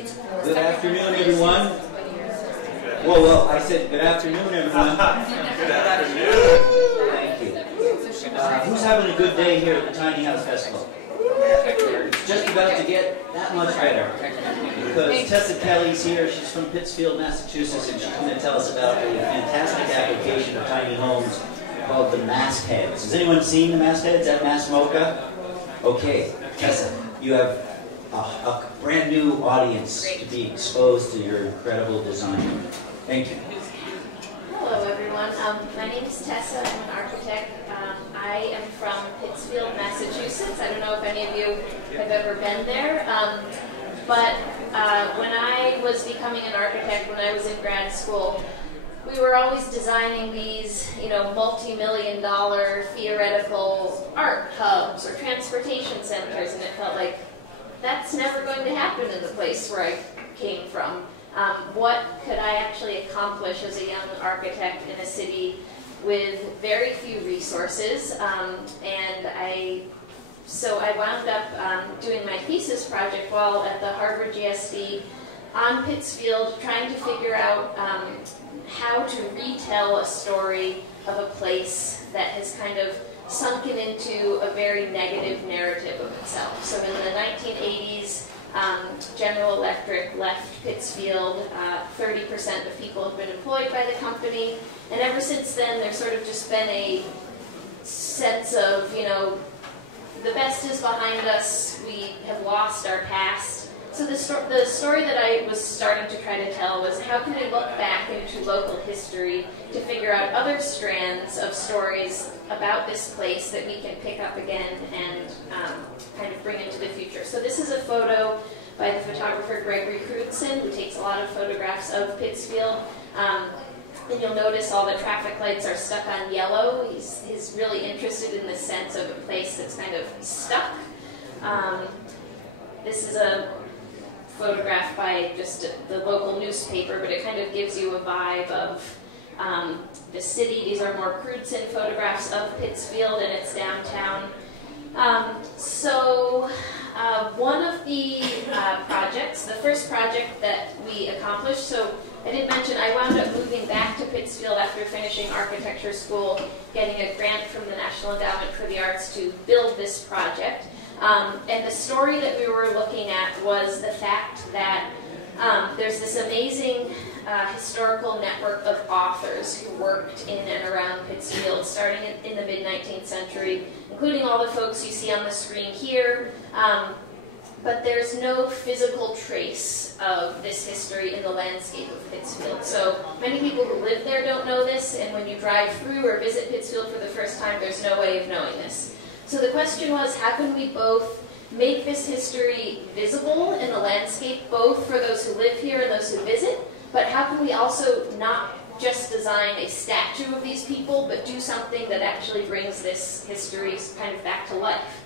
Good afternoon, everyone. Whoa, I said good afternoon, everyone. Good afternoon. Thank you. Who's having a good day here at the Tiny House Festival? It's just about to get that much better. Because Tessa Kelly's here. She's from Pittsfield, Massachusetts, and she's going to tell us about a fantastic application of tiny homes called the Mastheads. Has anyone seen the Mastheads at MassMocha? Okay, Tessa, you have a brand new audience to be exposed to your incredible design. Thank you. Hello, everyone. My name is Tessa. I'm an architect. I am from Pittsfield, Massachusetts. I don't know if any of you have ever been there, but when I was becoming an architect, when I was in grad school, we were always designing these, multi-million-dollar theoretical art hubs or transportation centers, and it felt like that's never going to happen in the place where I came from. What could I actually accomplish as a young architect in a city with very few resources? So I wound up doing my thesis project while at the Harvard GSD on Pittsfield, trying to figure out how to retell a story of a place that has kind of sunken into a very negative narrative of itself. So in the 1980s, General Electric left Pittsfield. 30% of people have been employed by the company. And ever since then, there's sort of just been a sense of, the best is behind us. We have lost our past. So the story that I was starting to try to tell was how can I look back into local history to figure out other strands of stories about this place that we can pick up again and kind of bring into the future. So this is a photo by the photographer Gregory Crutzen, who takes a lot of photographs of Pittsfield. And you'll notice all the traffic lights are stuck on yellow. He's really interested in the sense of a place that's kind of stuck. This is a photograph by just the local newspaper, but it kind of gives you a vibe of the city. These are more Crutzen photographs of Pittsfield and its downtown. One of the projects, the first project that we accomplished, so I did mention I wound up moving back to Pittsfield after finishing architecture school, getting a grant from the National Endowment for the Arts to build this project. And the story that we were looking at was the fact that there's this amazing historical network of authors who worked in and around Pittsfield starting in the mid-19th century, including all the folks you see on the screen here. But there's no physical trace of this history in the landscape of Pittsfield. So many people who live there don't know this, and when you drive through or visit Pittsfield for the first time, there's no way of knowing this. So the question was, how can we both make this history visible in the landscape, both for those who live here and those who visit, but how can we also not just design a statue of these people, but do something that actually brings this history kind of back to life?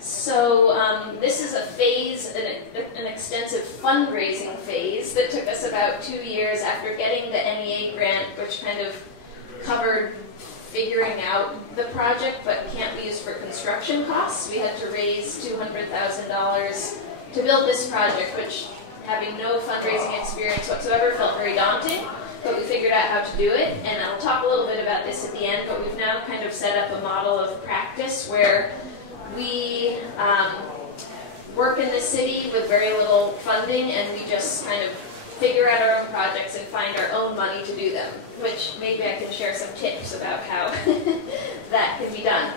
So this is a phase, an extensive fundraising phase that took us about 2 years after getting the NEA grant, which kind of covered figuring out the project but can't be used for construction costs. We had to raise $200,000 to build this project, which, having no fundraising experience whatsoever, felt very daunting, but we figured out how to do it, and I'll talk a little bit about this at the end, but we've now kind of set up a model of practice where we work in the city with very little funding, and we just kind of figure out our own projects and find our own money to do them, which maybe I can share some tips about how that can be done.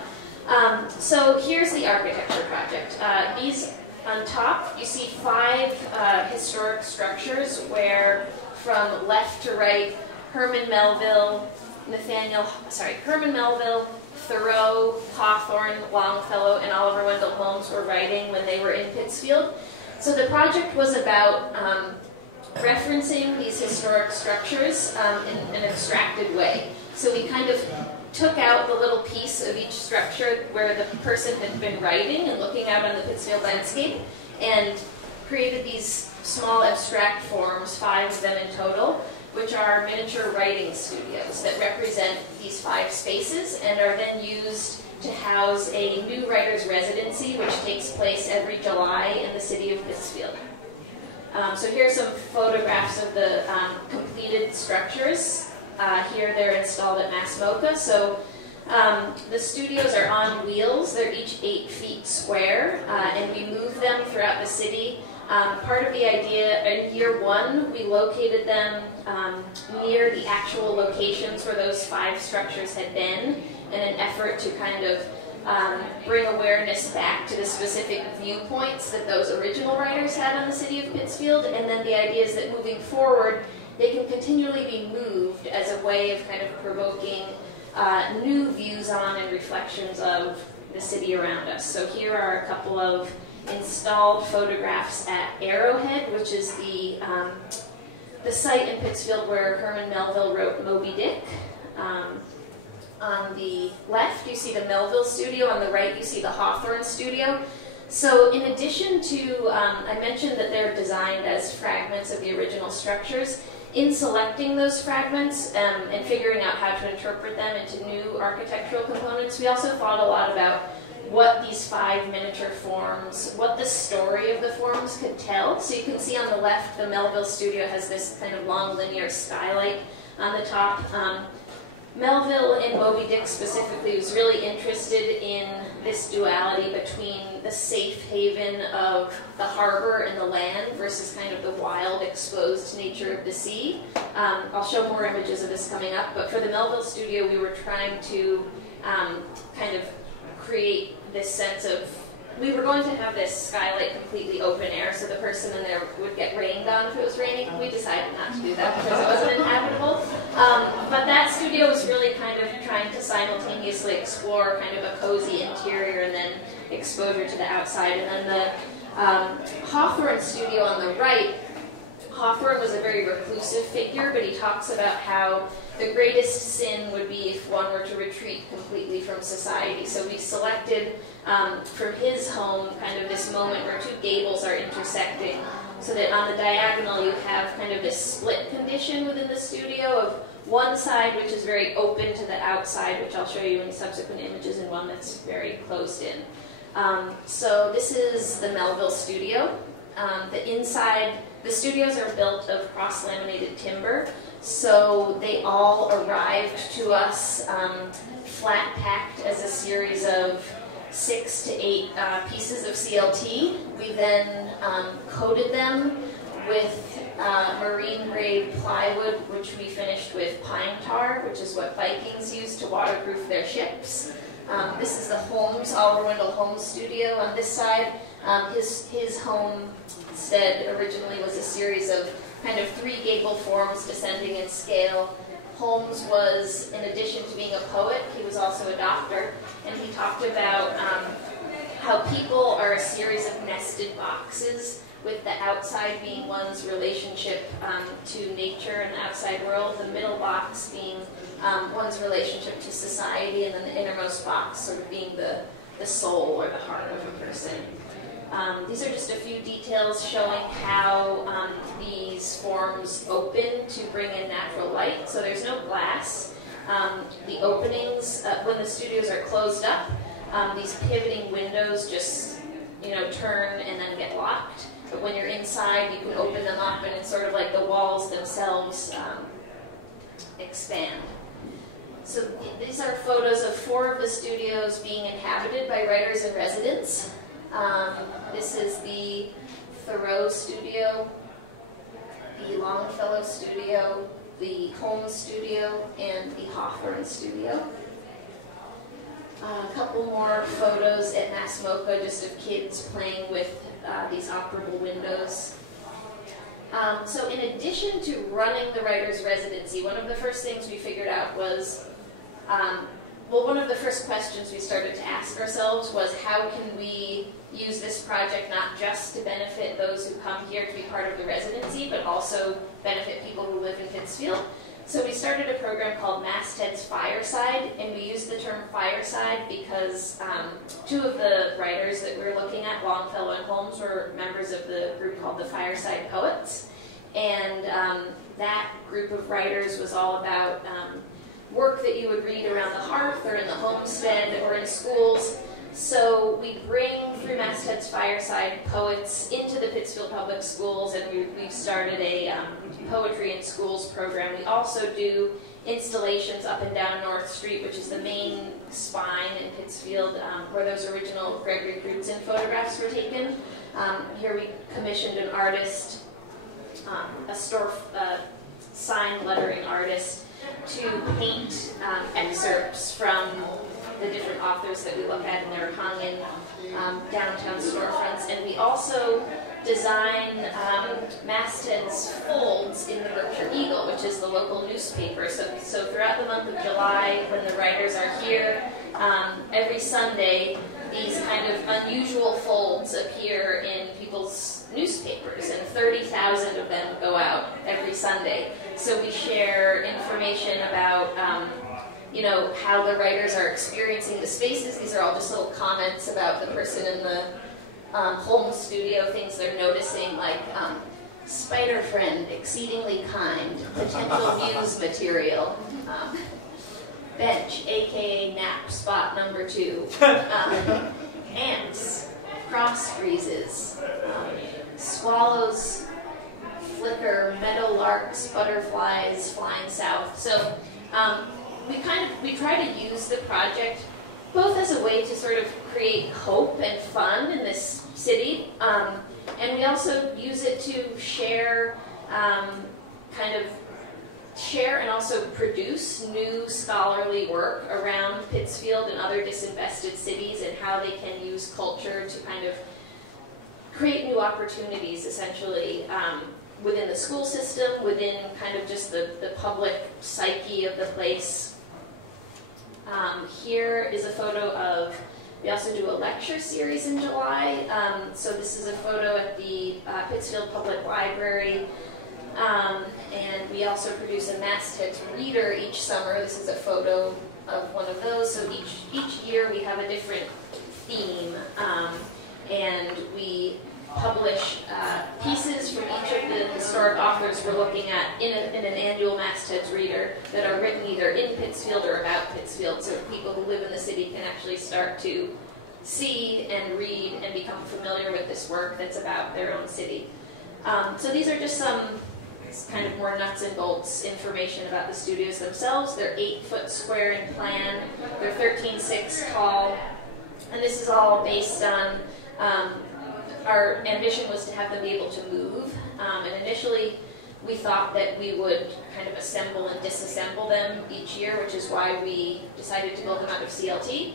So here's the architecture project. These on top, you see 5 historic structures where from left to right, Herman Melville, Thoreau, Hawthorne, Longfellow, and Oliver Wendell Holmes were writing when they were in Pittsfield. So the project was about referencing these historic structures in an abstracted way. So we kind of took out the little piece of each structure where the person had been writing and looking out on the Pittsfield landscape and created these small abstract forms, 5 of them in total, which are miniature writing studios that represent these 5 spaces and are then used to house a new writer's residency, which takes place every July in the city of Pittsfield. So here are some photographs of the completed structures. Here they're installed at MoCA. So the studios are on wheels. They're each 8 feet square, and we move them throughout the city. Part of the idea, in year 1, we located them near the actual locations where those 5 structures had been in an effort to kind of bring awareness back to the specific viewpoints that those original writers had on the city of Pittsfield. And then the idea is that moving forward, they can continually be moved as a way of kind of provoking new views on and reflections of the city around us. So here are a couple of installed photographs at Arrowhead, which is the site in Pittsfield where Herman Melville wrote Moby Dick. On the left, you see the Melville studio. On the right, you see the Hawthorne studio. So in addition to, I mentioned that they're designed as fragments of the original structures. In selecting those fragments and figuring out how to interpret them into new architectural components, we also thought a lot about what these 5 miniature forms, what the story of the forms could tell. So you can see on the left, the Melville studio has this kind of long linear skylight on the top. Melville in Moby Dick specifically was really interested in this duality between the safe haven of the harbor and the land versus kind of the wild, exposed nature of the sea. I'll show more images of this coming up, but for the Melville studio, we were trying to kind of create this sense of, we were going to have this skylight completely open air, so the person in there would get rained on if it was raining. We decided not to do that because it wasn't inhabitable. But that studio was really kind of trying to simultaneously explore kind of a cozy interior and then exposure to the outside. And then the Hawthorne studio on the right, Hawthorne was a very reclusive figure, but he talks about how the greatest sin would be if one were to retreat completely from society. So we selected from his home kind of this moment where 2 gables are intersecting, so that on the diagonal you have kind of this split condition within the studio of one side which is very open to the outside, which I'll show you in subsequent images, and one that's very closed in. So this is the Melville studio. The inside, the studios are built of cross-laminated timber, so they all arrived to us flat-packed as a series of 6 to 8 pieces of CLT. We then coated them with marine-grade plywood, which we finished with pine tar, which is what Vikings used to waterproof their ships. This is the Holmes, Oliver Wendell Holmes studio on this side. His homestead originally was a series of kind of 3 gable forms descending in scale. Holmes was, in addition to being a poet, he was also a doctor, and he talked about how people are a series of nested boxes, with the outside being one's relationship to nature and the outside world, the middle box being one's relationship to society, and then the innermost box sort of being the soul or the heart of a person. These are just a few details showing how these forms open to bring in natural light. So there's no glass. The openings, when the studios are closed up, these pivoting windows just turn and then get locked. But when you're inside, you can open them up, and it's sort of like the walls themselves expand. So these are photos of 4 of the studios being inhabited by writers and residents. This is the Thoreau studio, the Longfellow studio, the Holmes studio, and the Hawthorne studio. A couple more photos at MoCA, just of kids playing with these operable windows. So in addition to running the writer's residency, one of the first things we figured out was, one of the first questions we started to ask ourselves was, how can we use this project not just to benefit those who come here to be part of the residency, but also benefit people who live in Pittsfield? So we started a program called Mastheads Fireside, and we used the term fireside because 2 of the writers that we were looking at, Longfellow and Holmes, were members of the group called the Fireside Poets. And that group of writers was all about work that you would read around the hearth or in the homestead or in schools. So we bring through through Mastheads Fireside poets into the Pittsfield Public Schools, and we've started a poetry in schools program. We also do installations up and down North Street, which is the main spine in Pittsfield, where those original Gregory Crutzen photographs were taken. Here we commissioned an artist, a sign lettering artist, to paint excerpts from the different authors that we look at, and they're hung in downtown storefronts. And we also design mastheads folds in the Berkshire Eagle, which is the local newspaper. So throughout the month of July, when the writers are here, every Sunday, these kind of unusual folds appear in people's newspapers, and 30,000 of them go out every Sunday. So we share information about how the writers are experiencing the spaces. These are all just little comments about the person in the home studio, things they're noticing, like spider friend, exceedingly kind, potential news material, bench, aka nap spot number 2, ants, cross breezes, swallows flicker, meadowlarks, butterflies flying south. So we try to use the project both as a way to sort of create hope and fun in this city, and we also use it to share and also produce new scholarly work around Pittsfield and other disinvested cities, and how they can use culture to kind of create new opportunities, essentially, within the school system, within kind of just the public psyche of the place. Here is a photo of, we also do a lecture series in July. So this is a photo at the Pittsfield Public Library. And we also produce a Mastheads reader each summer. This is a photo of one of those. So each year we have a different theme. And we publish pieces from each of the historic authors we're looking at in an annual Mastheads reader that are written either in Pittsfield or about Pittsfield, so people who live in the city can actually start to see and read and become familiar with this work that's about their own city. So these are just some kind of more nuts and bolts information about the studios themselves. They're 8-foot square in plan. They're 13.6 tall. And this is all based on our ambition was to have them be able to move, and initially we thought that we would kind of assemble and disassemble them each year, which is why we decided to build them out of CLT.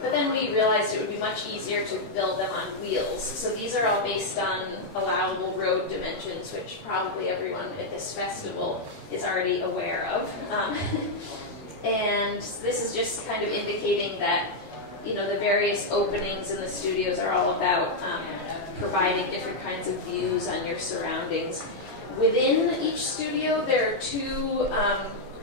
But then we realized it would be much easier to build them on wheels. So these are all based on allowable road dimensions, which probably everyone at this festival is already aware of. And this is just kind of indicating that, the various openings in the studios are all about providing different kinds of views on your surroundings. Within each studio, there are 2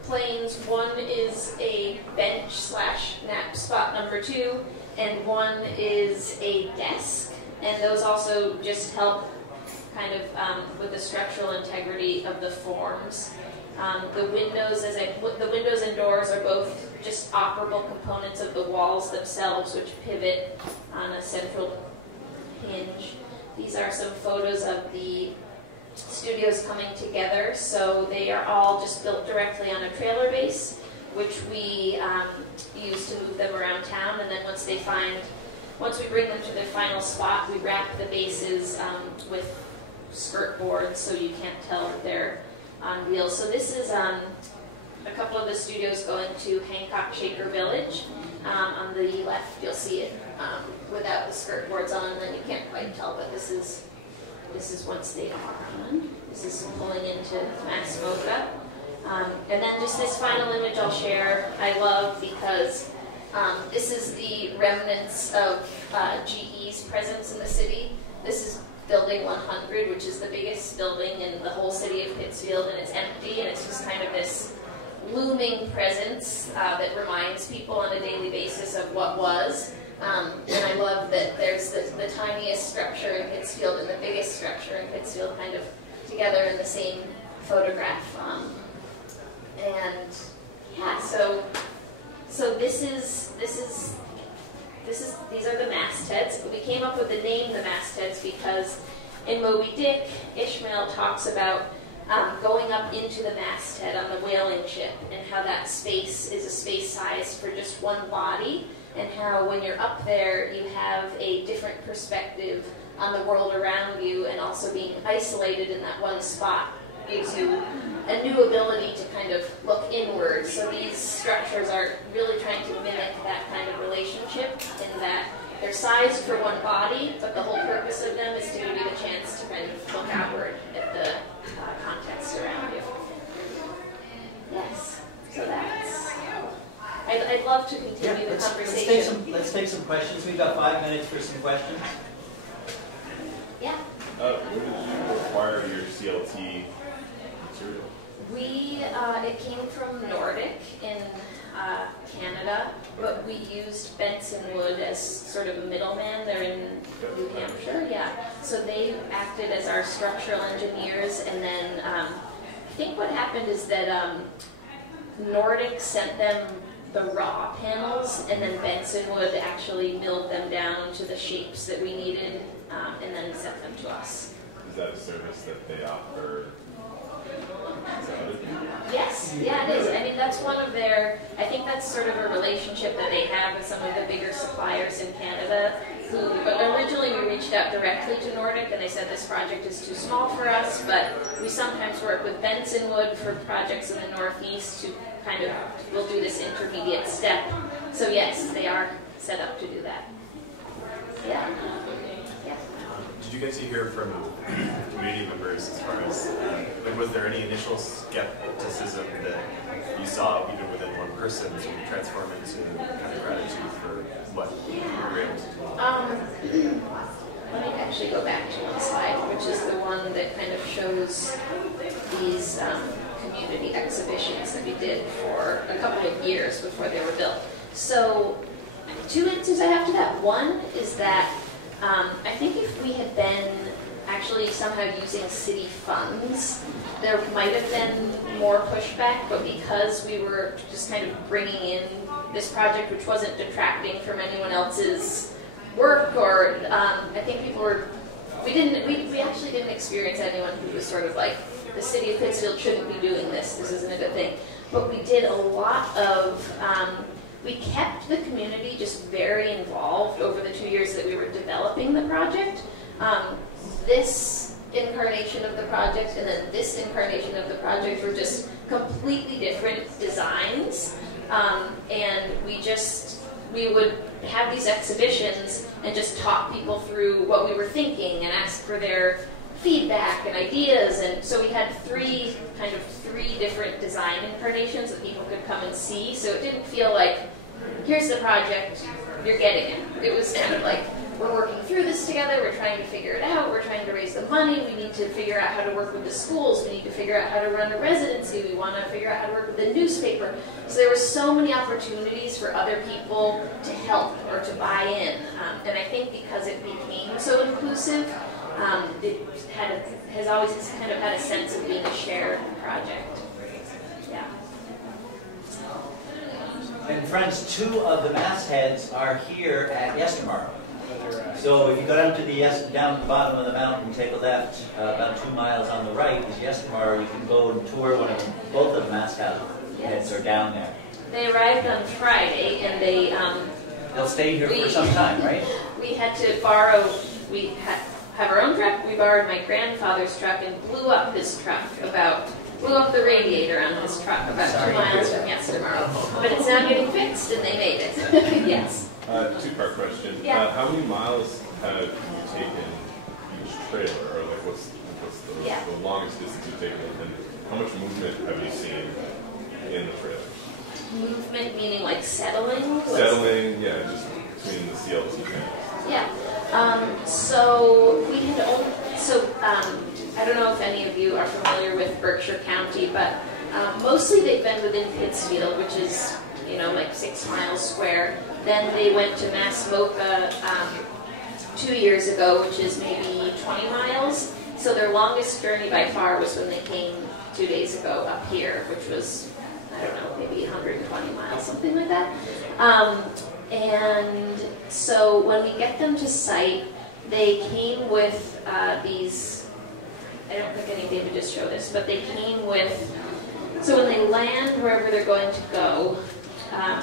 planes. One is a bench/nap spot number 2, and one is a desk. And those also just help kind of with the structural integrity of the forms. The windows and doors are both just operable components of the walls themselves, which pivot on a central hinge. These are some photos of the studios coming together. So they are all just built directly on a trailer base, which we use to move them around town. And then once we bring them to their final spot, we wrap the bases with skirt boards so you can't tell that they're on wheels. So this is a couple of the studios going to Hancock Shaker Village. On the left, you'll see it without the skirt boards on, and then you can't quite tell, but this is once they are on. This is pulling into Masmoka. And then just this final image I'll share, I love because this is the remnants of GE's presence in the city. This is Building 100, which is the biggest building in the whole city of Pittsfield, and it's empty, and it's just kind of this looming presence that reminds people on a daily basis of what was. And I love that there's the tiniest structure in Pittsfield and the biggest structure in Pittsfield kind of together in the same photograph. And yeah, so this is these are the mastheads. We came up with the name the mastheads because in Moby Dick, Ishmael talks about going up into the masthead on the whaling ship, and how that space is a space size for just one body, and how when you're up there, you have a different perspective on the world around you, and also being isolated in that one spot gives you a new ability to kind of look inward. So these structures are really trying to mimic that kind of relationship, in that they're sized for one body, but the whole purpose of them is to give you the chance to kind of look outward at the context around you. Yes, so that's... I'd love to continue the conversation. Let's take some questions. We've got 5 minutes for some questions. Yeah? Where did you acquire your CLT material? It came from Nordic in Canada, but we used Benson Wood as sort of a middleman. They're in New Hampshire, yeah. So they acted as our structural engineers, and then I think what happened is that Nordic sent them the raw panels, and then Benson Wood actually milled them down to the shapes that we needed, and then sent them to us. Is that a service that they offer? Yes, yeah, it is. I mean, that's one of their, I think that's sort of a relationship that they have with some of the bigger suppliers in Canada, who originally we reached out directly to Nordic, and they said this project is too small for us, but we sometimes work with Benson Wood for projects in the Northeast who kind of will do this intermediate step. So yes, they are set up to do that. Yeah. Yeah. Did you get to hear from community members as far as, like, was there any initial skepticism that you saw even within one person to transform into kind of gratitude for what you were able to do? Let me actually go back to one slide, which is the one that kind of shows these community exhibitions that we did for a couple of years before they were built. So 2 answers I have to that. One is that I think if we had been actually somehow using city funds, there might have been more pushback, but because we were just kind of bringing in this project, which wasn't detracting from anyone else's work, or I think people were, we actually didn't experience anyone who was sort of like, the city of Pittsfield shouldn't be doing this isn't a good thing. But we did a lot of, we kept the community just very involved over the 2 years that we were developing the project. This incarnation of the project and then this incarnation of the project were just completely different designs. And we would have these exhibitions and just talk people through what we were thinking and ask for their feedback and ideas. And so we had three different design incarnations that people could come and see. So it didn't feel like, here's the project, you're getting it. It was kind of like, we're working through this together, we're trying to figure it out, we're trying to raise the money, we need to figure out how to work with the schools, we need to figure out how to run a residency, we want to figure out how to work with the newspaper. So there were so many opportunities for other people to help or to buy in. And I think because it became so inclusive, it has always kind of had a sense of being a shared project. Yeah. And friends, 2 of the mastheads are here at Yestermar. So if you go down to down at the bottom of the mountain, take a left, about 2 miles on the right is Yestermar. You can go and tour both of the mastheads are down there. They arrived on Friday, and they'll stay here for some time, right? We had to borrow. We have our own truck. We borrowed my grandfather's truck and blew up his truck blew up the radiator on his truck about 2 miles from Yestermar. But it's now getting fixed, and they made it. Yes. 2-part question. Yeah. How many miles have you taken each trailer, or like what's the longest distance you've taken, and how much movement have you seen in the trailer? Movement meaning like settling? Settling, yeah, just between the CLT panels. Yeah. So we had only, I don't know if any of you are familiar with Berkshire County, but mostly they've been within Pittsfield, which is, like 6 miles square. Then they went to Masmoka 2 years ago, which is maybe 20 miles. So their longest journey by far was when they came 2 days ago up here, which was, I don't know, maybe 120 miles, something like that. And so when we get them to site, they came with these, I don't think any images show this, but they came with, so when they land wherever they're going to go,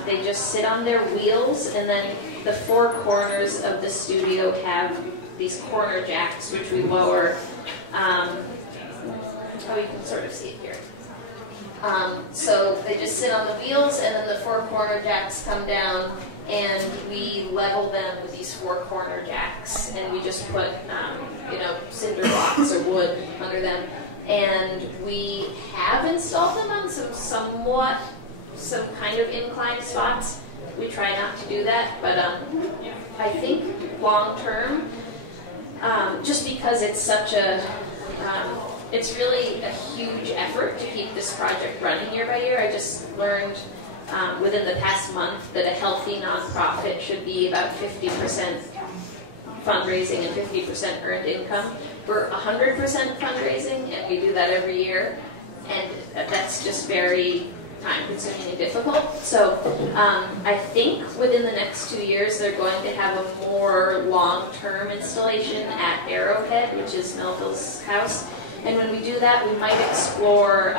they just sit on their wheels, and then the four corners of the studio have these corner jacks, which we lower. Oh, you can sort of see it here. So they just sit on the wheels, and then the four corner jacks come down, and we level them with these four corner jacks, and we just put, cinder blocks or wood under them. And we have installed them on some kind of inclined spots. We try not to do that, but I think long term, just because it's such a, it's really a huge effort to keep this project running year by year. I just learned within the past month that a healthy nonprofit should be about 50% fundraising and 50% earned income. We're 100% fundraising, and we do that every year, and that's just very time-consuming and difficult. So I think within the next 2 years, they're going to have a more long-term installation at Arrowhead, which is Melville's house. And when we do that, we might explore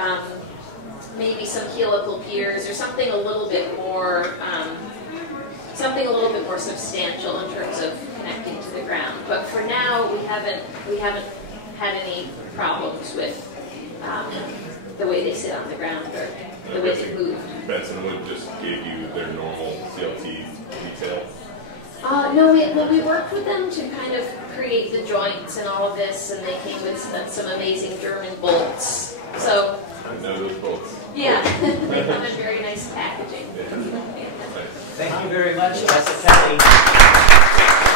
maybe some helical piers or something a little bit more substantial in terms of connecting to the ground. But for now, we haven't had any problems with the way they sit on the ground or the way they move. Benson Wood just gave you their normal CLT detail? No, we worked with them to kind of create the joints and all of this, and they came with some amazing German bolts. So I know those bolts. Yeah, they come in very nice packaging. Yeah. Thank you very much, Tessa Kelly.